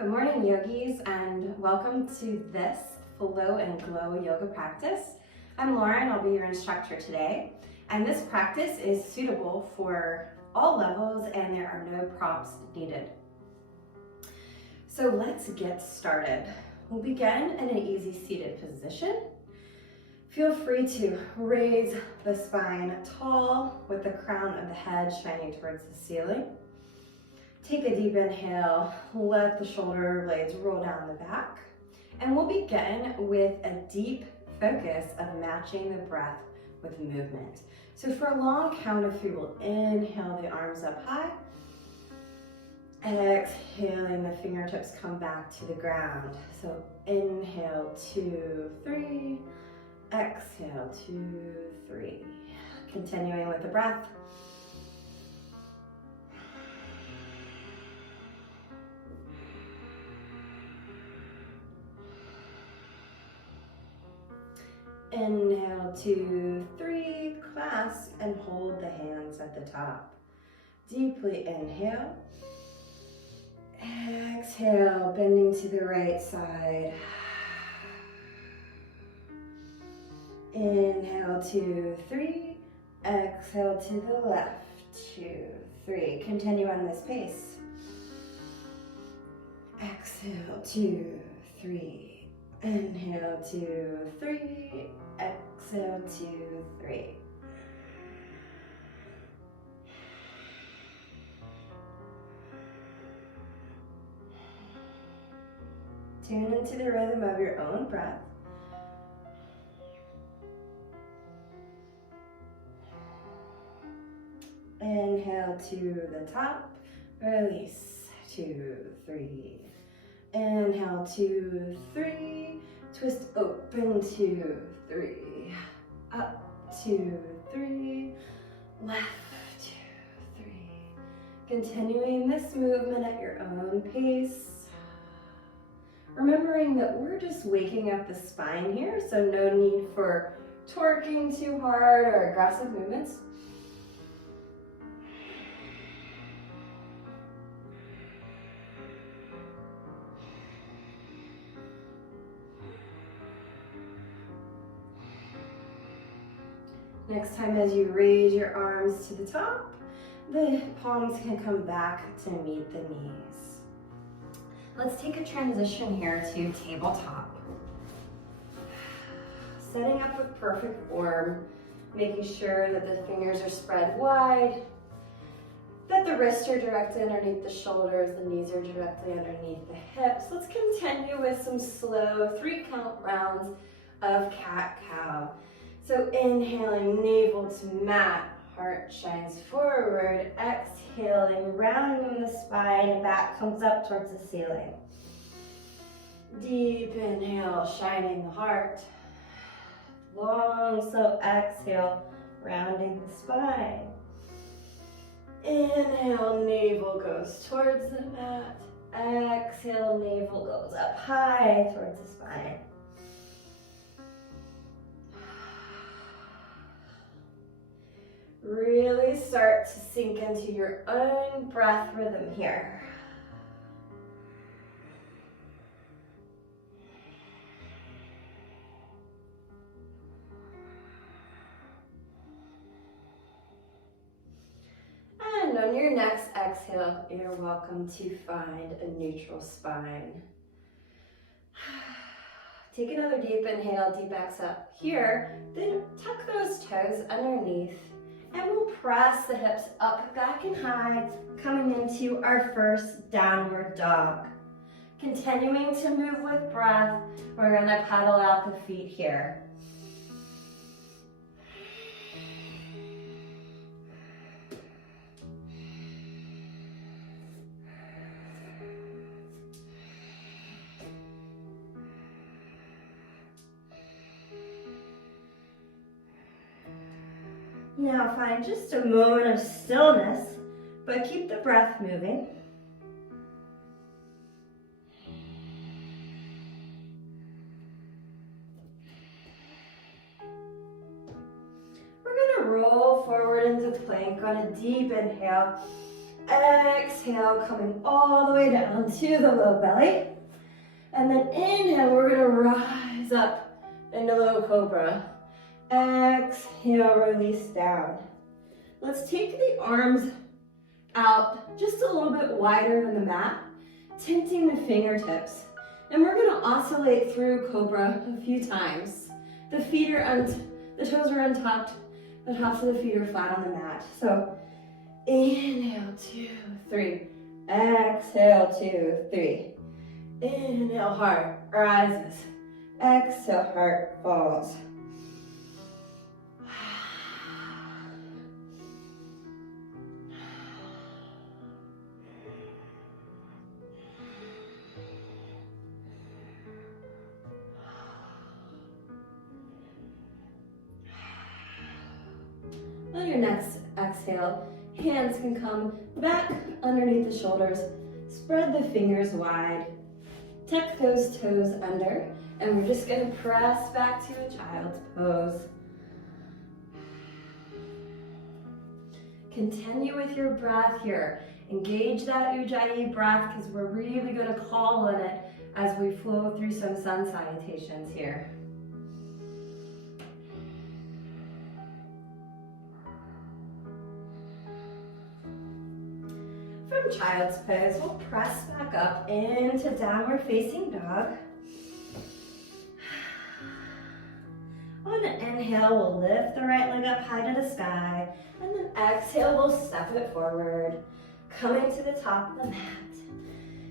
Good morning, yogis, and welcome to this Flow and Glow yoga practice. I'm Lauren, I'll be your instructor today, and this practice is suitable for all levels and there are no props needed. So let's get started. We'll begin in an easy seated position. Feel free to raise the spine tall with the crown of the head shining towards the ceiling. Take a deep inhale, let the shoulder blades roll down the back, and we'll begin with a deep focus of matching the breath with movement. So for a long count of three, we'll inhale the arms up high, exhaling the fingertips come back to the ground. So inhale, 2, 3, exhale, 2, 3. Continuing with the breath. Inhale, 2, 3, clasp and hold the hands at the top. Deeply inhale. Exhale, bending to the right side. Inhale, 2, 3. Exhale to the left, 2, 3. Continue on this pace. Exhale, 2, 3. Inhale, 2, 3. Exhale, 2, 3. Tune into the rhythm of your own breath. Inhale to the top, release, 2, 3. Inhale, 2, 3. Twist open, 2, 3. Up, 2, 3. Left, 2, 3. Continuing this movement at your own pace. Remembering that we're just waking up the spine here, so no need for torquing too hard or aggressive movements. Next time as you raise your arms to the top, the palms can come back to meet the knees. Let's take a transition here to tabletop. Setting up with perfect form, making sure that the fingers are spread wide, that the wrists are directly underneath the shoulders, the knees are directly underneath the hips. Let's continue with some slow 3-count rounds of cat-cow. So inhaling, navel to mat, heart shines forward, exhaling, rounding the spine, back comes up towards the ceiling. Deep inhale, shining the heart. Long, slow exhale, rounding the spine. Inhale, navel goes towards the mat. Exhale, navel goes up high towards the spine. Really start to sink into your own breath rhythm here. And on your next exhale, you're welcome to find a neutral spine. Take another deep inhale, deep exhale here, then tuck those toes underneath. And we'll press the hips up, back, and high, coming into our first downward dog. Continuing to move with breath, we're gonna pedal out the feet here. Now find just a moment of stillness, but keep the breath moving. We're going to roll forward into plank on a deep inhale. Exhale, coming all the way down to the low belly. And then inhale, we're gonna rise up into low cobra. Exhale, release down. Let's take the arms out just a little bit wider than the mat, tinting the fingertips. And we're gonna oscillate through cobra a few times. The toes are untucked, the tops of the feet are flat on the mat. So inhale, 2, 3. Exhale, 2, 3. Inhale, heart rises. Exhale, heart falls. On your next exhale, hands can come back underneath the shoulders. Spread the fingers wide. Tuck those toes under, and we're just going to press back to a child's pose. Continue with your breath here. Engage that Ujjayi breath because we're really going to call on it as we flow through some sun salutations here. From child's pose, we'll press back up into downward facing dog. On an inhale, we'll lift the right leg up high to the sky, and then exhale, we'll step it forward, coming to the top of the mat.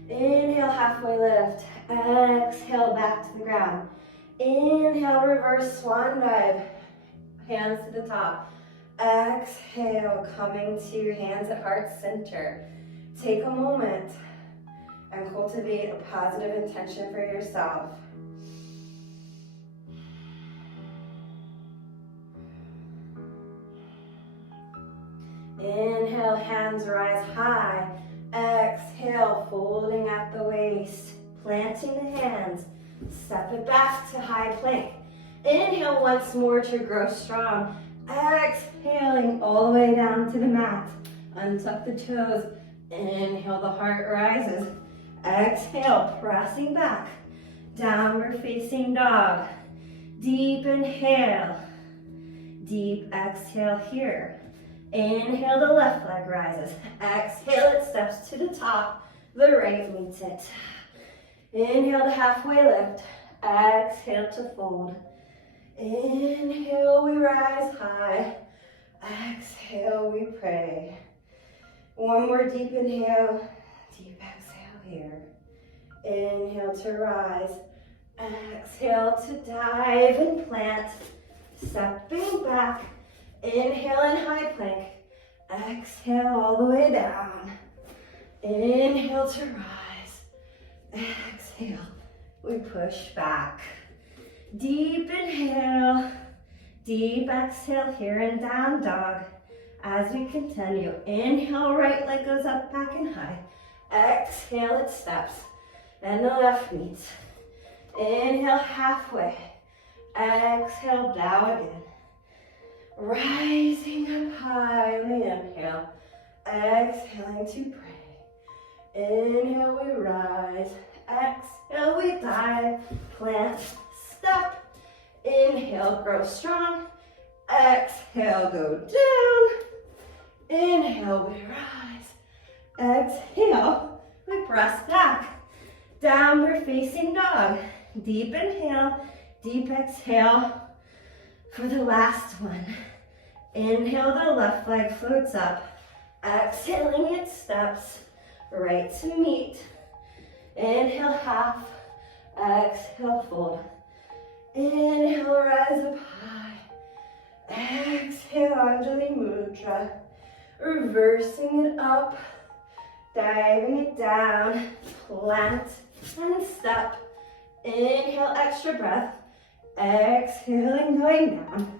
Inhale, halfway lift. Exhale, back to the ground. Inhale, reverse swan dive. Hands to the top. Exhale, coming to hands at heart center. Take a moment and cultivate a positive intention for yourself. Inhale, hands rise high. Exhale, folding at the waist, planting the hands. Step it back to high plank. Inhale once more to grow strong. Exhaling all the way down to the mat. Untuck the toes. Inhale, the heart rises. Exhale, pressing back. Downward facing dog. Deep inhale. Deep exhale here. Inhale, the left leg rises. Exhale, it steps to the top. The right meets it. Inhale to halfway lift. Exhale to fold. Inhale, we rise high. Exhale, we pray. One more deep inhale. Deep exhale here. Inhale to rise. Exhale to dive and plant. Stepping back. Inhale in high plank. Exhale all the way down. Inhale to rise. Exhale. We push back. Deep inhale. Deep exhale here in down dog. As we continue, inhale, right leg goes up, back and high. Exhale, it steps. And the left meets. Inhale, halfway. Exhale, bow again. Rising up high on the inhale. Exhaling to pray. Inhale, we rise. Exhale, we dive. Plant, step. Inhale, grow strong. Exhale, go down. Inhale, we rise. Exhale, we press back. Downward facing dog. Deep inhale, deep exhale. For the last one. Inhale, the left leg floats up. Exhaling, it steps. Right to meet. Inhale, half. Exhale, fold. Inhale, rise up high. Exhale, Anjali Mudra. Reversing it up. Diving it down. Plant and step. Inhale, extra breath. Exhaling, going down.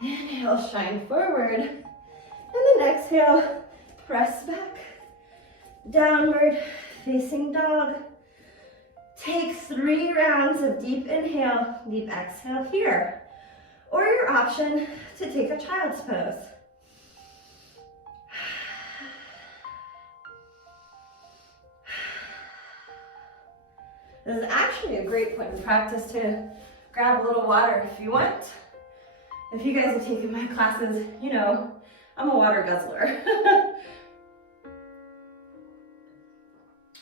Inhale, shine forward. And then exhale, press back. Downward facing dog. Take 3 rounds of deep inhale, deep exhale here. Or your option to take a child's pose. This is actually a great point in practice to grab a little water if you want. If you guys have taken my classes, you know, I'm a water guzzler.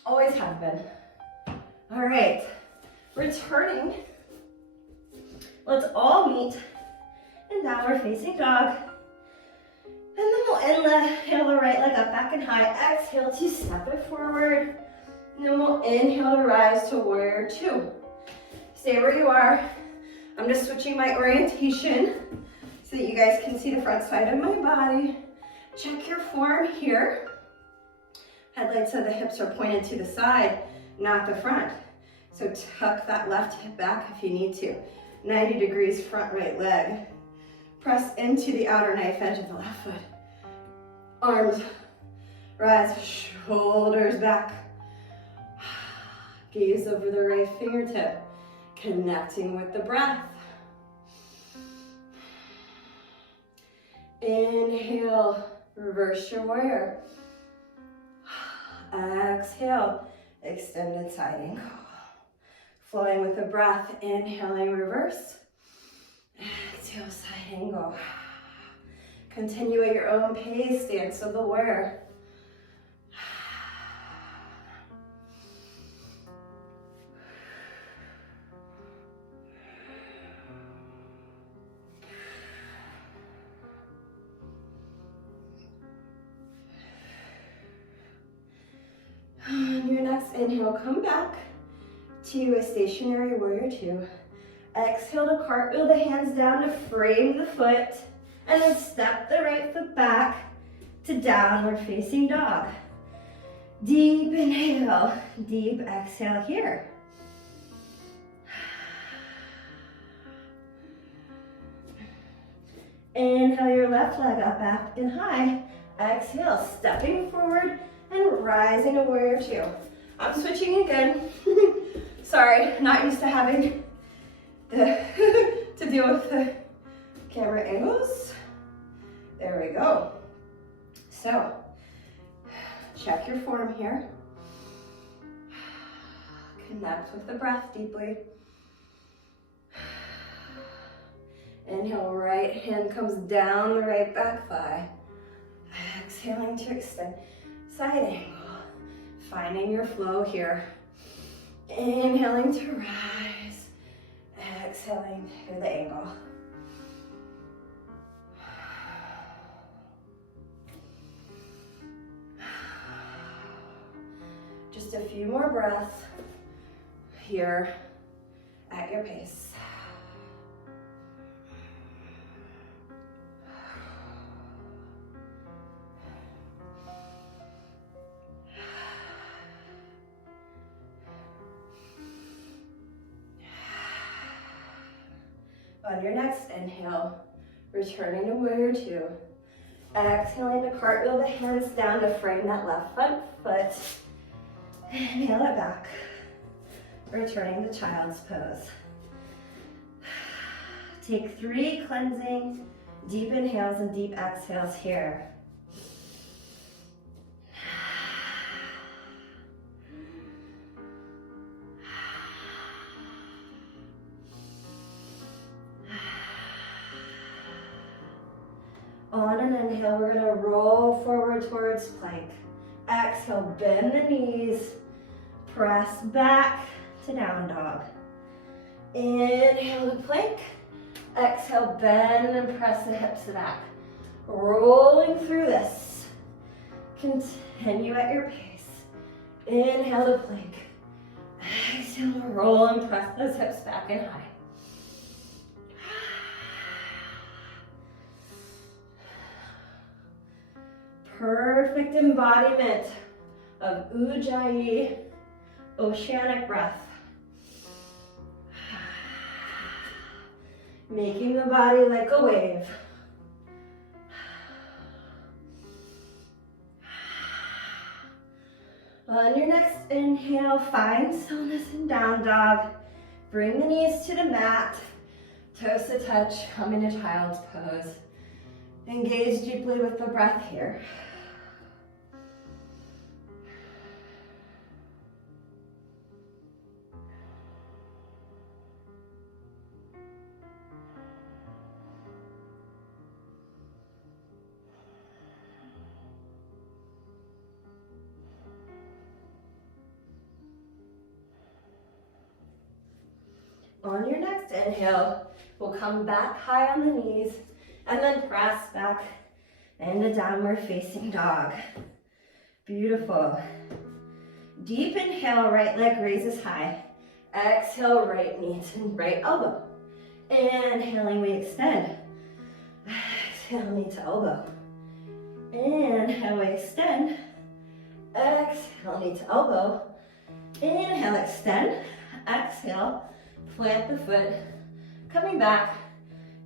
Always have been. All right, returning. Let's all meet in downward facing dog. And then we'll inhale the right leg up, back and high. Exhale to step it forward. And then we'll inhale to rise to warrior two. Stay where you are. I'm just switching my orientation so that you guys can see the front side of my body. Check your form here. Headlights of the hips are pointed to the side, not the front. So tuck that left hip back if you need to. 90 degrees front right leg. Press into the outer knife edge of the left foot. Arms rise, shoulders back. Gaze over the right fingertip, connecting with the breath. Inhale, reverse your warrior. Exhale, extended side angle. Flowing with the breath, inhaling, reverse. Exhale, side angle. Continue at your own pace, stance of the warrior. On your next inhale, come back to a stationary warrior two. Exhale to cartwheel the hands down to frame the foot, and then step the right foot back to downward facing dog. Deep inhale, deep exhale here. Inhale your left leg up, back and high. Exhale, stepping forward and rising to warrior two. I'm switching again. Sorry, not used to having to deal with the camera angles. There we go. So, check your form here. Connect with the breath deeply. Inhale, right hand comes down the right back thigh. Exhaling to extend. Side angle. Finding your flow here. Inhaling to rise. Exhaling to the angle. Just a few more breaths here at your pace. On your next inhale, returning to warrior two. Exhaling to cartwheel the hands down to frame that left front foot. Inhale it back. Returning to child's pose. Take 3 cleansing, deep inhales and deep exhales here. On an inhale, we're going to roll forward towards plank. Exhale, bend the knees, press back to down dog. Inhale to plank. Exhale, bend and press the hips back. Rolling through this. Continue at your pace. Inhale to plank. Exhale to roll and press those hips back and high. Perfect embodiment of Ujjayi, oceanic breath. Making the body like a wave. On your next inhale, find stillness in down dog. Bring the knees to the mat. Toes to touch, come into child's pose. Engage deeply with the breath here. On your next inhale, we'll come back high on the knees and then press back into downward facing dog. Beautiful. Deep inhale, right leg raises high. Exhale, right knee to right elbow. Inhaling, we extend. Exhale, knee to elbow. Inhale, we extend. Exhale, knee to elbow. Inhale, extend. Exhale, plant the foot. Coming back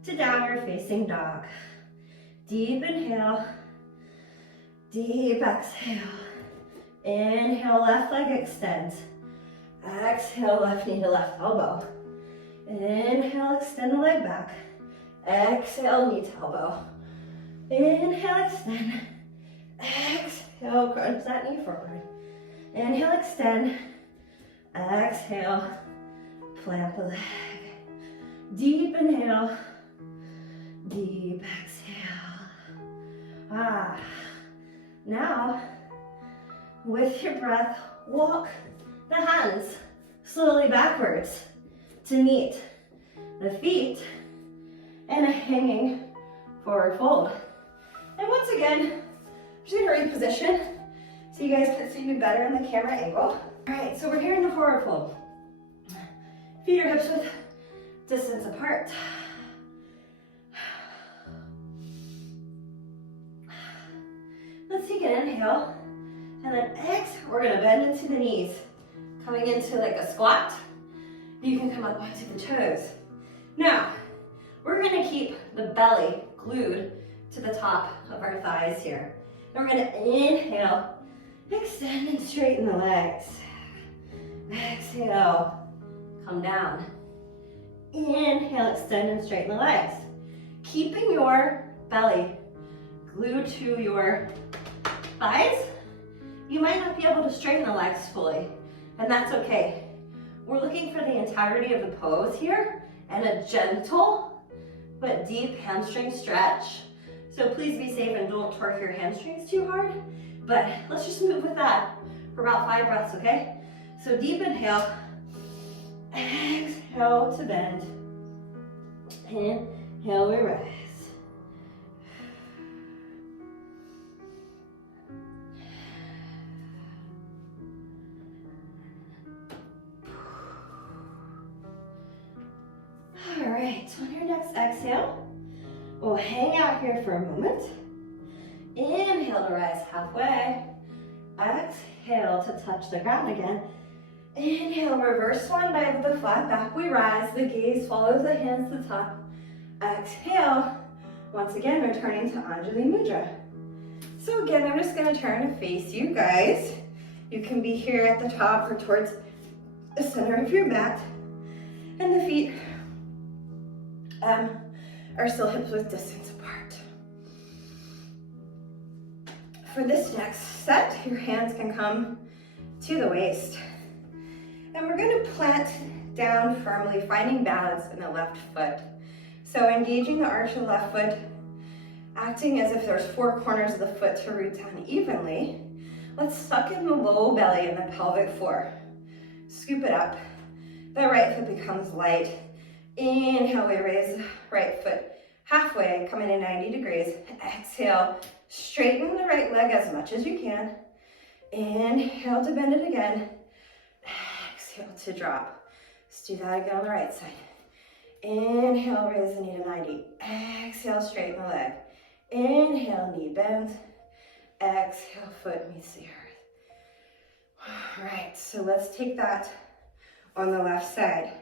to downward facing dog. Deep inhale. Deep exhale. Inhale, left leg extends. Exhale, left knee to left elbow. Inhale, extend the leg back. Exhale, knee to elbow. Inhale, extend. Exhale, crunch that knee forward. Inhale, extend. Exhale, plant the leg. Deep inhale. Deep exhale. Now, with your breath, walk the hands slowly backwards to meet the feet and a hanging forward fold. And once again, I'm just gonna reposition so you guys can see me better in the camera angle. All right, so we're here in the forward fold. Feet or hips width distance apart. Let's take an inhale, and then exhale, we're gonna bend into the knees. Coming into like a squat. You can come up onto the toes. Now, we're gonna keep the belly glued to the top of our thighs here. And we're gonna inhale, extend and straighten the legs. Exhale, come down. Inhale, extend and straighten the legs. Keeping your belly glued to your thighs, you might not be able to straighten the legs fully, and that's okay. We're looking for the entirety of the pose here and a gentle but deep hamstring stretch. So please be safe and don't torque your hamstrings too hard, but let's just move with that for about 5 breaths, okay? So deep inhale, exhale to bend, inhale, we rise. All right, on your next exhale, we'll hang out here for a moment. Inhale to rise halfway. Exhale to touch the ground again. Inhale, reverse swan dive with the flat back. We rise, the gaze follows the hands to the top. Exhale, once again, returning to Anjali Mudra. So again, I'm just gonna turn to face you guys. You can be here at the top or towards the center of your mat. And the feet are still hips width distance apart. For this next set, your hands can come to the waist. And we're gonna plant down firmly, finding balance in the left foot. So engaging the arch of the left foot, acting as if there's 4 corners of the foot to root down evenly. Let's suck in the low belly and the pelvic floor. Scoop it up. The right foot becomes light. Inhale, we raise right foot halfway, coming in 90 degrees. Exhale, straighten the right leg as much as you can. Inhale to bend it again. Exhale to drop. Let's do that again on the right side. Inhale, raise the knee to 90. Exhale, straighten the leg. Inhale, knee bends. Exhale, foot meets the earth. All right, so let's take that on the left side.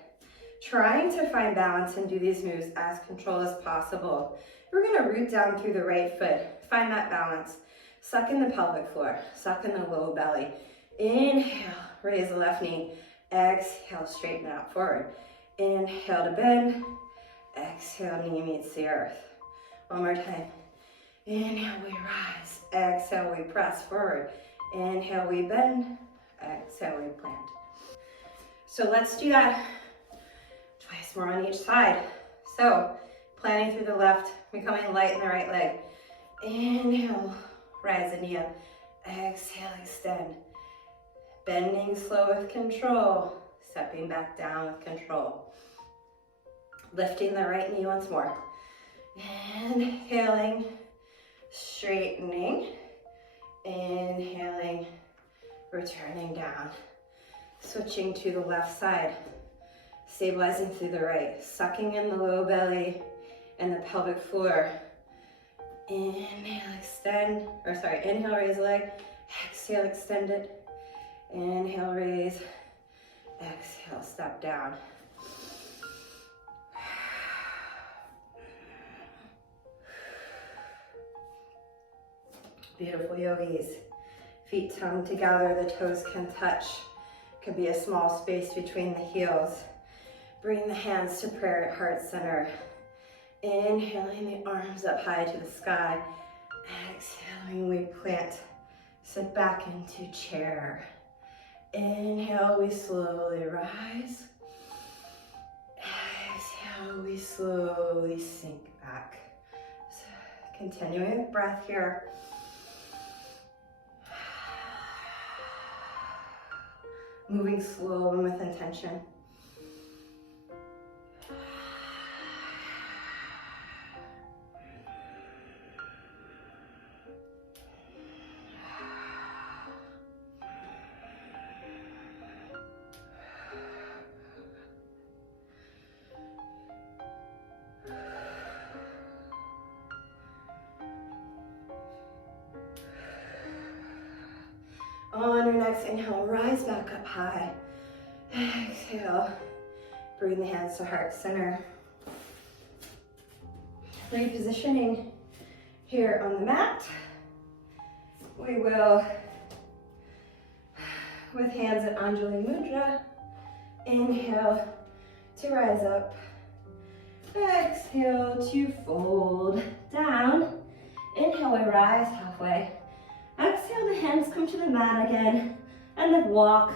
Trying to find balance and do these moves as controlled as possible. We're gonna root down through the right foot. Find that balance. Suck in the pelvic floor. Suck in the low belly. Inhale, raise the left knee. Exhale, straighten out forward. Inhale to bend. Exhale, knee meets the earth. One more time. Inhale, we rise. Exhale, we press forward. Inhale, we bend. Exhale, we plant. So let's do that twice more on each side. So planting through the left, becoming light in the right leg. Inhale, rise the knee up. Exhale, extend. Bending slow with control. Stepping back down with control. Lifting the right knee once more. Inhaling, straightening. Inhaling, returning down. Switching to the left side. Stabilizing through the right. Sucking in the low belly and the pelvic floor. Inhale, extend, inhale, raise the leg. Exhale, extend it. Inhale, raise. Exhale, step down. Beautiful yogis. Feet tongue together, the toes can touch. Could be a small space between the heels. Bring the hands to prayer at heart center. Inhaling the arms up high to the sky. Exhaling, we plant. Sit back into chair. Inhale, we slowly rise. Exhale, we slowly sink back. So, continuing with breath here. Moving slow and with intention. On your next inhale, rise back up high. Exhale, bring the hands to heart center. Repositioning here on the mat. We will, with hands at Anjali Mudra, inhale to rise up. Exhale to fold down. Inhale, we rise halfway. Exhale, the hands come to the mat again, and then walk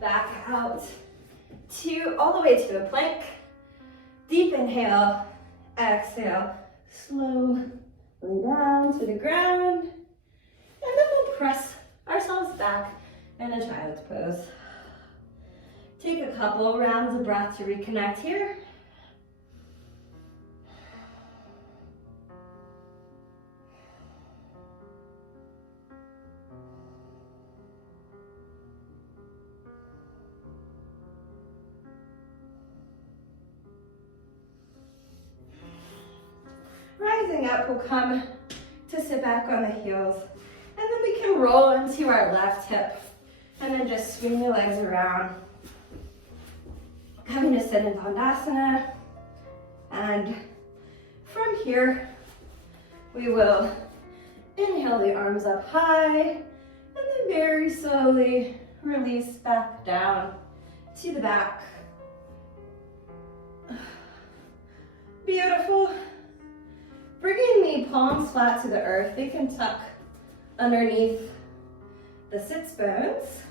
back out to all the way to the plank. Deep inhale, exhale, slowly down to the ground, and then we'll press ourselves back in a child's pose. Take a couple rounds of breath to reconnect here. Rising up, we'll come to sit back on the heels. And then we can roll into our left hip. And then just swing your legs around. Coming to sit in Dandasana. And from here, we will inhale the arms up high. And then very slowly release back down to the back. Beautiful. Bringing the palms flat to the earth, they can tuck underneath the sits bones.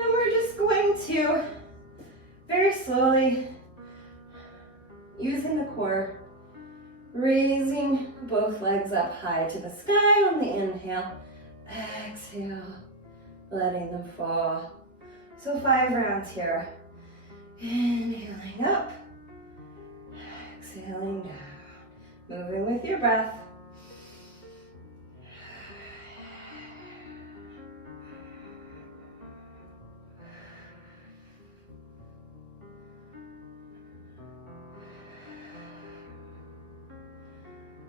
And we're just going to very slowly, using the core, raising both legs up high to the sky on the inhale. Exhale, letting them fall. So 5 rounds here. Inhaling up, exhaling down. Moving with your breath.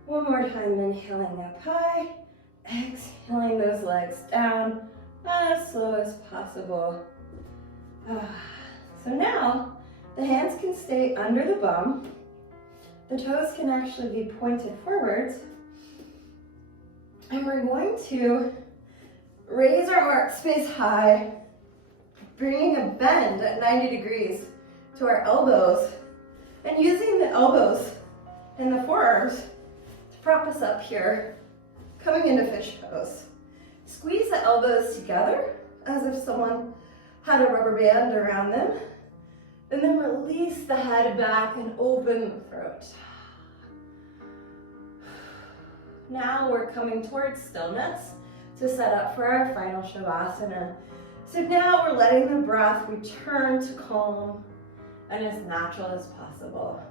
One more time, inhaling up high, exhaling those legs down as slow as possible. So now, the hands can stay under the bum. The toes can actually be pointed forwards. And we're going to raise our heart space high, bringing a bend at 90 degrees to our elbows, and using the elbows and the forearms to prop us up here, coming into fish pose. Squeeze the elbows together as if someone had a rubber band around them. And then release the head back and open the throat. Now we're coming towards stillness to set up for our final Shavasana. So now we're letting the breath return to calm and as natural as possible.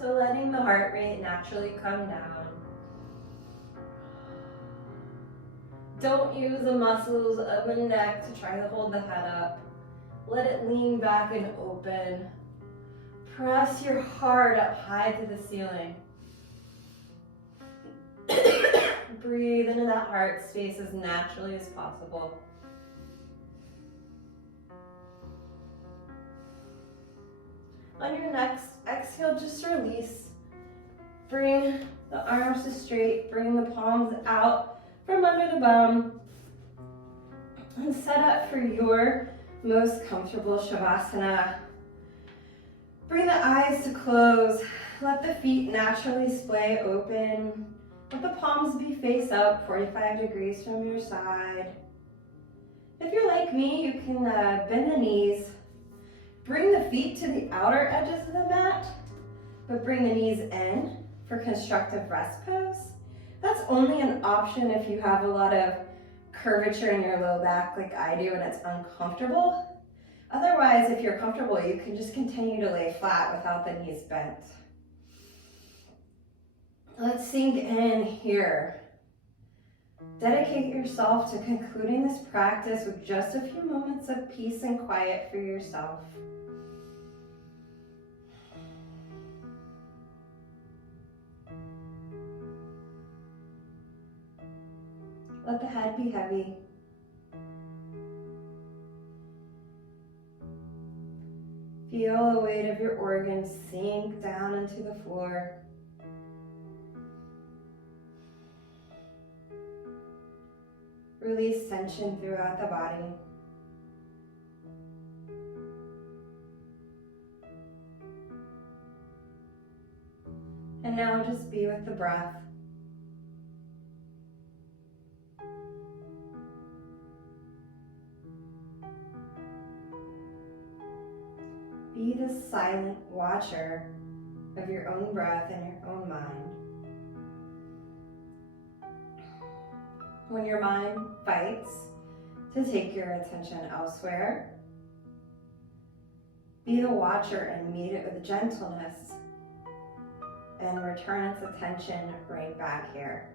So letting the heart rate naturally come down. Don't use the muscles of the neck to try to hold the head up. Let it lean back and open. Press your heart up high to the ceiling. Breathe into that heart space as naturally as possible. On your next exhale, just release. Bring the arms to straight, bring the palms out from under the bum, and set up for your most comfortable Shavasana. Bring the eyes to close. Let the feet naturally splay open. Let the palms be face up, 45 degrees from your side. If you're like me, you can bend the knees. Bring the feet to the outer edges of the mat, but bring the knees in for constructive rest pose. That's only an option if you have a lot of curvature in your low back like I do and it's uncomfortable. Otherwise, if you're comfortable, you can just continue to lay flat without the knees bent. Let's sink in here. Dedicate yourself to concluding this practice with just a few moments of peace and quiet for yourself. Let the head be heavy. Feel the weight of your organs sink down into the floor. Release tension throughout the body. And now just be with the breath. Be the silent watcher of your own breath and your own mind. When your mind fights to take your attention elsewhere, be the watcher and meet it with gentleness and return its attention right back here.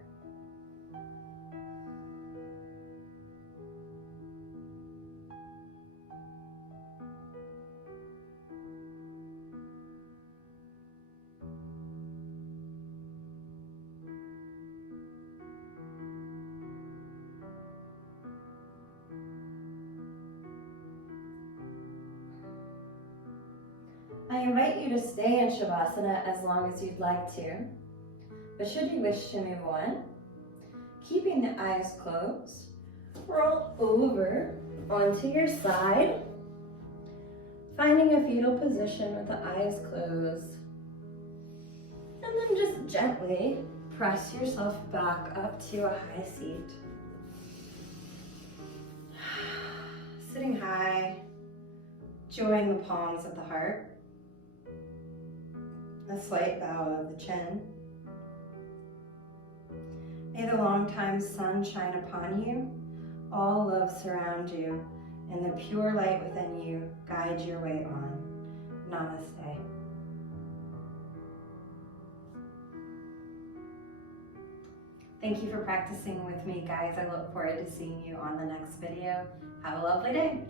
I invite you to stay in Shavasana as long as you'd like to, but should you wish to move on, keeping the eyes closed, roll over onto your side, finding a fetal position with the eyes closed, and then just gently press yourself back up to a high seat. Sitting high, join the palms of the heart. A slight bow of the chin. May the long-time sun shine upon you, all love surround you, and the pure light within you guide your way on. Namaste. Thank you for practicing with me, guys. I look forward to seeing you on the next video. Have a lovely day.